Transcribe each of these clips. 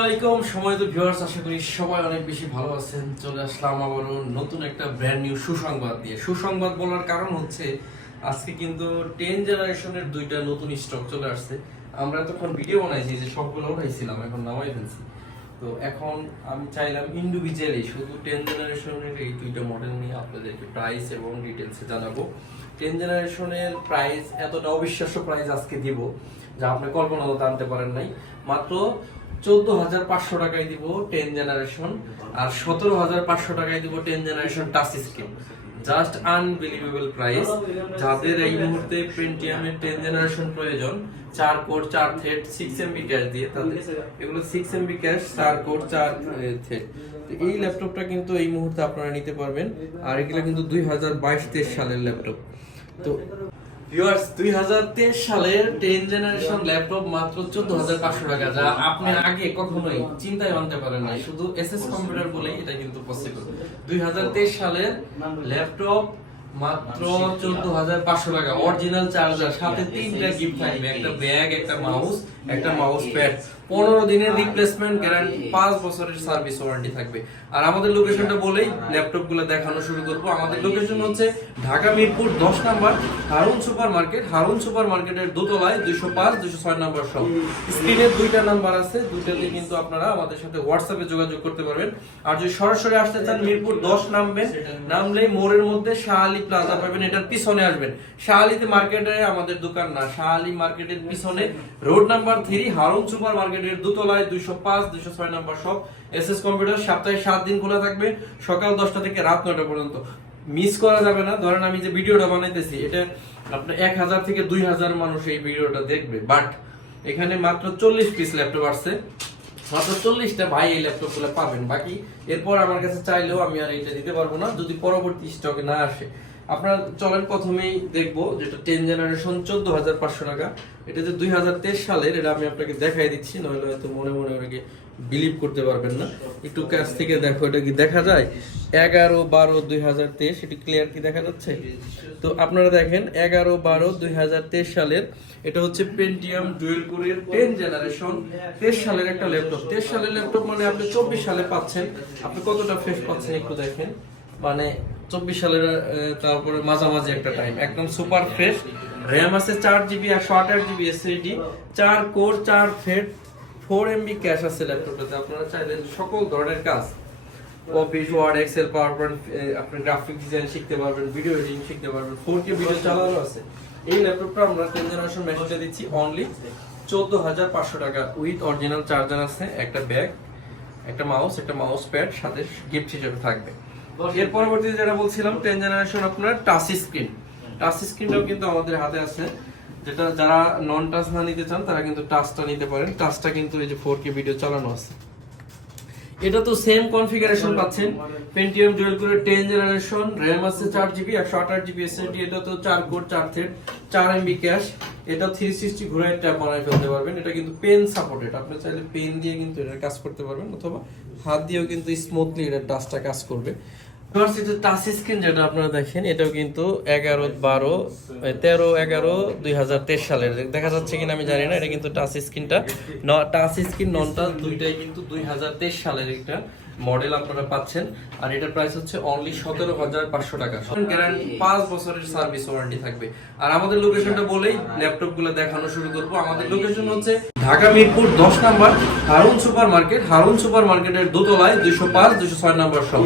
আলাইকুম সময় তো ভিউয়ার্স আশা করি সবাই অনেক বেশি ভালো আছেন। চলে আসলাম নতুন একটা ব্র্যান্ড নিউ সুসংবাদ দিয়ে সুসংবাদ বলার কারণ হচ্ছে, আজকে কিন্তু টেন জেনারেশনের দুইটা নতুন স্টক চলে আসছে। আমরা তখন ভিডিও বানাইছি যে সবগুলো উঠাইছিলাম, এখন নামাই ফেলছি। তো এখন আমি চাইলাম ইন্ডিভিজুয়ালি শুধু টেন জেনারেশনের এই দুইটা মডেল নিয়ে আপনাদেরকে প্রাইস এবং ডিটেলসে জানাব। টেন জেনারেশনের প্রাইস এতটা অবিশ্বাস্য প্রাইস আজকে দিব, যা আপনি কল্পনাও আনতে পারেন নাই। মাত্র চোদ্দ হাজার পাঁচশো টাকায় দিব টেন জেনারেশন আর সতেরো হাজার পাঁচশো টাকায় দিব ten generation touch screen just unbelievable price যাদের এই মুহূর্তে পেন্টিয়ামের টেন জেনারেশন প্রয়োজন, চার কোর, চার থ্রেড সিক্স এমবি ক্যাশ দিয়ে তাদের। এগুলো সিক্স এমবি ক্যাশ চার কোর, চার থ্রেড এই ল্যাপটপটা কিন্তু এই মুহূর্তে আপনারা নিতে পারবেন। আর এগুলো কিন্তু দুই হাজার বাইশ তেইশ সালের ল্যাপটপ। তো ভিউয়ার্স দুই হাজার তেইশ সালের 10 জেনারেশন ল্যাপটপ মাত্র চোদ্দ হাজার পাঁচশো টাকা, যা আপনি আগে কখনোই চিন্তায় আনতে পারেন নাই। শুধু এসএস কম্পিউটার বলেই এটা কিন্তু পসিবল দুই হাজার তেইশ সালের ল্যাপটপ মাত্র চোদ্দ হাজার পাঁচশো টাকা। অরিজিনাল চার্জার সাথে তিনটা গিফট থাকবে। একটা ব্যাগ একটা মাউস একটা মাউস প্যাড পনেরো দিনের রিপ্লেসমেন্ট গ্যারান্টি পাঁচ বছরের সার্ভিস ওয়ারেন্টি থাকবে। আর আমাদের লোকেশনটা বলেই ল্যাপটপগুলো দেখানো শুরু করব। আমাদের লোকেশন হচ্ছে ঢাকা মিরপুর দশ number Harun super market Harun super মার্কেটের দোতলায় দুইশো পাঁচ দুইশো ছয় নাম্বার সব স্ক্রিনের দুইটা নাম্বার আছে দুইটাতে কিন্তু আপনারা আমাদের সাথে হোয়াটসঅ্যাপে যোগাযোগ করতে পারবেন। আর যদি সরাসরি আসতে চান মিরপুর দশ নামবেন। নামলে মোড়ের মধ্যে শাহালি প্লাজা পাবেন এটার পিছনে আসবেন। শাহালিতে মার্কেটে আমাদের দোকান না শাহালি মার্কেটের পিছনে। Road number three Harun super মার্কেটের দুতলায় দুইশো পাঁচ, দুইশো ছয় নাম্বার সব এস এস কম্পিউটার সপ্তাহে সাত দিন খোলা থাকবে, সকাল দশটা থেকে রাত নয়টা পর্যন্ত। মিস করা যাবে না। ধরেন আমি যে ভিডিওটা বানাইতেছি, এটা আপনার এক হাজার থেকে দুই হাজার মানুষ এই ভিডিওটা দেখবে। বাট এখানে মাত্র চল্লিশ পিস ল্যাপটপ আসছে। মাত্র চল্লিশটা ভাই এই ল্যাপটপগুলো পাবেন। বাকি এরপর আমার কাছে চাইলেও আমি আর এটা দিতে পারব না। যদি পরবর্তী স্টকে না আসে আপনারা চলেন প্রথমেই দেখব যেটা টেন জেনারেশন চোদ্দ হাজার পাঁচশো টাকা। এটা যে দুই হাজার তেইশ সালের, এটা আমি আপনাকে দেখাই দিচ্ছি, নইলে হয়তো মনে মনে ওটাকে বিলিভ করতে পারবেন না। একটু কাছ থেকে দেখো, এটা কি দেখা যায়? এগারো বারো দুই হাজার তেইশ, এটি ক্লিয়ার কি দেখা যাচ্ছে? তো আপনারা দেখেন, এগারো বারো দুই হাজার তেইশ সালের, এটা হচ্ছে পেন্টিয়াম ডুয়েল কোরের টেন জেনারেশন তেইশ সালের একটা ল্যাপটপ তেইশ সালের ল্যাপটপ মানে আপনি চব্বিশ সালে পাচ্ছেন। আপনি কতটা ফ্রেশ পাচ্ছেন একটু দেখেন। মানে চব্বিশ সালের তারপরে মাঝামাঝি একটা টাইম একদম সুপার ফ্রেশ র্যাম আছে চার জিবি একশো আঠাশ জিবি এসএসডি চার কোর চার ফেড ফোর এমবি ক্যাশ আছে ল্যাপটপটাতে আপনারা চাইলে সকল ধরনের কাজ office word Excel power point আপনি গ্রাফিক ডিজাইন শিখতে পারবেন ভিডিও এডিটিং শিখতে পারবেন ফোর কে ভিডিও চালানো আছে। এই ল্যাপটপটা আমরা টেন জেনারেশন মেশিনটা দিচ্ছি অনলি চোদ্দ হাজার পাঁচশো টাকা উইথ অরিজিনাল চার্জার আছে, একটা ব্যাগ একটা মাউস একটা মাউস প্যাড সাথে গিফট হিসেবে থাকবে। এর পরবর্তীতে যেটা বলছিলাম টেন জেনারেশন আপনার টাচ স্ক্রিন টাচ স্ক্রিনটাও কিন্তু আমাদের হাতে আছে। যেটা যারা নন টাচ না নিতে চান তারা কিন্তু টাচটা নিতে পারেন। টাচটা কিন্তু এই যে ফোর কে ভিডিও চালানো আছে। এটা তো সেম কনফিগারেশন পাচ্ছেন। পেন্টিয়াম ডুয়েল কোরের 10 জেনারেশন র‍্যাম আছে 4 জিবি 128 জিবি এসএসডি এটা তো 4 কোর 4 থ্রেড 4 এমবি ক্যাশ এটা 360 ঘুরায় ট্যাপ বানায় ফেলতে পারবেন। এটা কিন্তু পেন সাপোর্টেড আপনি চাইলে পেন দিয়ে কিন্তু এটা কাজ করতে পারবেন অথবা হাত দিয়েও কিন্তু স্মুথলি এটা টাচটা কাজ করবে। টাচ স্ক্রিন যেটা আপনারা দেখেন, এটাও কিন্তু এগারো, বারো তেরো, এগারো, দুই হাজার তেইশ সালের। দেখা যাচ্ছে কিনা আমি জানি না, এটা কিন্তু টাচ স্ক্রিনটা টাচ স্ক্রিন নন টাচ দুইটাই কিন্তু দুই হাজার তেইশ সালের একটা মডেল আপনারা পাচ্ছেন। আর এটার প্রাইস হচ্ছে অনলি সতেরো হাজার পাঁচশো টাকা। গ্যারান্টি পাঁচ বছরের সার্ভিস ওয়ারেন্টি থাকবে। আর আমাদের লোকেশনটা বলেই ল্যাপটপগুলো দেখানো শুরু করব। আমাদের লোকেশন হচ্ছে ঢাকা মিরপুর দশ number, Harun super market Harun super মার্কেটের দোতলায় দুইশো পাঁচ, দুইশো ছয় নাম্বার সব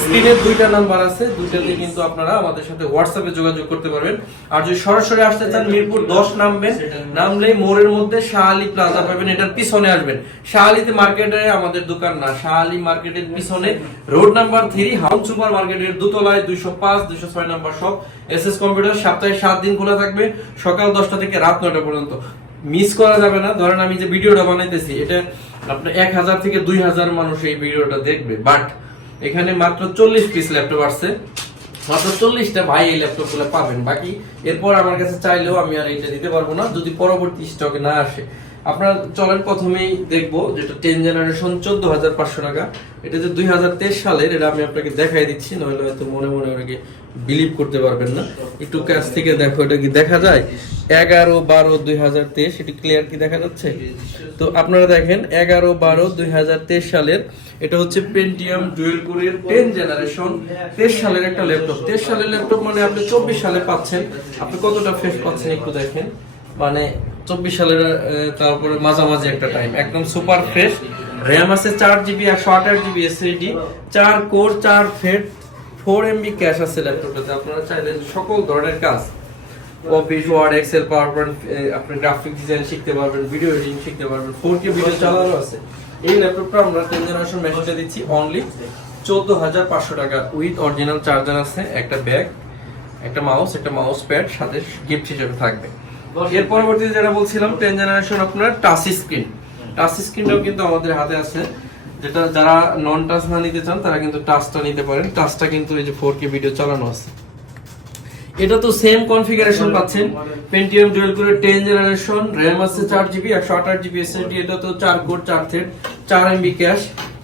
স্ক্রিনের দুইটা নাম্বার আছে, দুইটাতে কিন্তু আপনারা আমাদের সাথে হোয়াটসঅ্যাপে যোগাযোগ করতে পারবেন। আর যদি সরাসরি আসতে চান, মিরপুর দশ নামবেন। নামলেই মোড়ের মধ্যে শাহালি প্লাজা পাবেন, এটার পিছনে আসবেন। শাহালিতে মার্কেটে আমাদের দোকান না, শাহালি মার্কেটের পিছনে। Road number three Harun super মার্কেটের দোতলায় দুইশো পাঁচ, দুইশো ছয় নাম্বার সব এস এস কম্পিউটার সপ্তাহে সাত দিন খোলা থাকবে, সকাল দশটা থেকে রাত নয়টা পর্যন্ত। মিস করা যাবে না। ধরেন আমি যে ভিডিওটা বানাইতেছি, এটা আপনার এক হাজার থেকে দুই হাজার মানুষ এই ভিডিওটা দেখবে। বাট এখানে মাত্র চল্লিশ পিস ল্যাপটপ আসছে। মাত্র চল্লিশটা ভাই এই ল্যাপটপগুলো পাবেন। বাকি এরপর আমার কাছে চাইলেও আমি আর এটা দিতে পারব না। যদি পরবর্তী স্টকে না আসে আপনারা চলেন প্রথমেই দেখব যেটা টেন জেনারেশন চোদ্দ হাজার পাঁচশো টাকা। এটা যে দুই হাজার তেইশ সালের, এটা আমি আপনাকে দেখাই দিচ্ছি, নইলে হয়তো মনে মনে ওটাকে বিলিভ করতে পারবেন না। একটু কাছ থেকে দেখো, এটা কি দেখা যায়? এগারো বারো দুই হাজার তেইশ, এটি ক্লিয়ার কি দেখা যাচ্ছে? তো আপনারা দেখেন, এগারো বারো দুই হাজার তেইশ সালের, এটা হচ্ছে পেন্টিয়াম ডুয়েল কোরের টেন জেনারেশন তেইশ সালের একটা ল্যাপটপ তেইশ সালের ল্যাপটপ মানে আপনি চব্বিশ সালে পাচ্ছেন। আপনি কতটা ফ্রেশ পাচ্ছেন একটু দেখেন। মানে চব্বিশ সালের তারপরে মাঝামাঝি একটা টাইম একদম সুপার ফ্রেশ র্যাম আছে চার জিবি একশো আঠাশ জিবি এসএসডি চার কোর চার ফেড ফোর এমবি ক্যাশ আছে ল্যাপটপটাতে আপনারা চাইলে সকল ধরনের কাজ। Office word Excel power point আপনি গ্রাফিক ডিজাইন শিখতে পারবেন ভিডিও এডিটিং শিখতে পারবেন ফোর কে ভিডিও চালানো আছে। এই ল্যাপটপটা আমরা টেন জেনারেশন মেশিনটা দিচ্ছি অনলি চোদ্দ হাজার পাঁচশো টাকা উইথ অরিজিনাল চার্জার আছে, একটা ব্যাগ একটা মাউস একটা মাউস প্যাড সাথে গিফট হিসেবে থাকবে। এর পরবর্তীতে যেটা বলছিলাম টেন জেনারেশন আপনার টাচ স্ক্রিন টাচ স্ক্রিনটাও কিন্তু আমাদের হাতে আছে। যেটা যারা নন টাচ না নিতে চান তারা কিন্তু টাচটা নিতে পারেন। টাচটা কিন্তু এই যে ফোর কে ভিডিও চালানো আছে। এটা তো সেম কনফিগারেশন পাচ্ছেন। Pentium dual core 10 generation RAM আছে 4 জিবি একশো আঠাশ জিবি এসএসডি এটা তো 4 কোর 4 থ্রেড চার এমবি ক্যাশ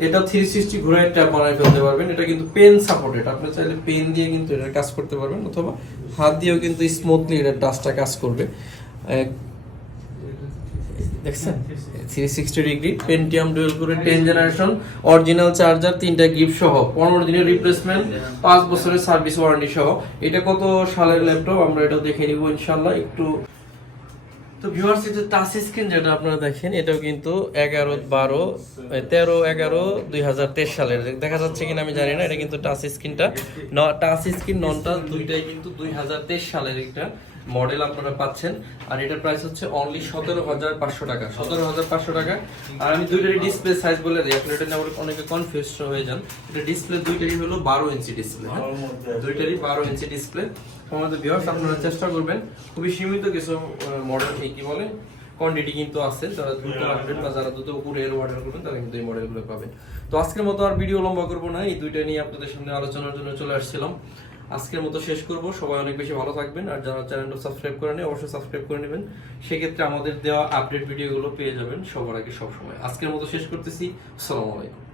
এটা থ্রি সিক্সটি ঘুরায় ট্যাপ বানায় ফেলতে পারবেন। এটা কিন্তু পেন সাপোর্টেড আপনি চাইলে পেন দিয়ে কিন্তু এটা কাজ করতে পারবেন, অথবা হাত দিয়েও কিন্তু স্মুথলি এটা টাচটা কাজ করবে। রিপ্লেসমেন্ট পাঁচ বছরের সার্ভিস ওয়ারেন্টি সহ। এটা কত সালের ল্যাপটপ আমরা এটা দেখে নিব ইনশাল্লাহ একটু। তো ভিউয়ার্স এটা স্ক্রিন যেটা আপনারা দেখেন, এটাও কিন্তু এগারো বারো তেরো এগারো দুই হাজার তেইশ সালের। দেখা যাচ্ছে কিনা আমি জানি না, এটা কিন্তু টাচ স্ক্রিনটা টাচ স্ক্রিন নন টাচ দুইটাই কিন্তু দুই হাজার তেইশ সালের একটা। মডেল আপনারা পাচ্ছেন। আর এটার প্রাইস হচ্ছে অনলি সতেরো হাজার পাঁচশো টাকা। সতেরো হাজার পাঁচশো টাকা। আর আমি দুইটারই ডিসপ্লে সাইজ বলে দিই। আপনি এটা নিয়ে অনেকে কনফিউজ হয়ে যান। এটা ডিসপ্লে দুইটারই হলো বারো ইঞ্চি ডিসপ্লে হ্যাঁ? দুইটারই বারো ইঞ্চি ডিসপ্লে আমাদের ভিউয়ার্স আপনারা চেষ্টা করবেন। খুবই সীমিত কিছু মডেল কি বলে? কোয়ান্টিটি কিন্তু আছে। যারা দ্রুত আপডেট বা যারা দ্রুত উপরে এর অর্ডার করবেন তারা কিন্তু এই মডেলগুলো পাবেন। তো আজকের মতো আর ভিডিও লম্বা করব না। এই দুইটা নিয়ে আপনাদের সামনে আলোচনার জন্য চলে আসছিলাম। আজকের মতো শেষ করব। সবাই অনেক বেশি ভালো থাকবেন আর যারা চ্যানেলটা সাবস্ক্রাইব করে নেই অবশ্যই সাবস্ক্রাইব করে নেবেন। সেক্ষেত্রে আমাদের দেওয়া আপডেট ভিডিওগুলো পেয়ে যাবেন সবার আগে সবসময়। আজকের মতো শেষ করতেছি। আসসালামু আলাইকুম।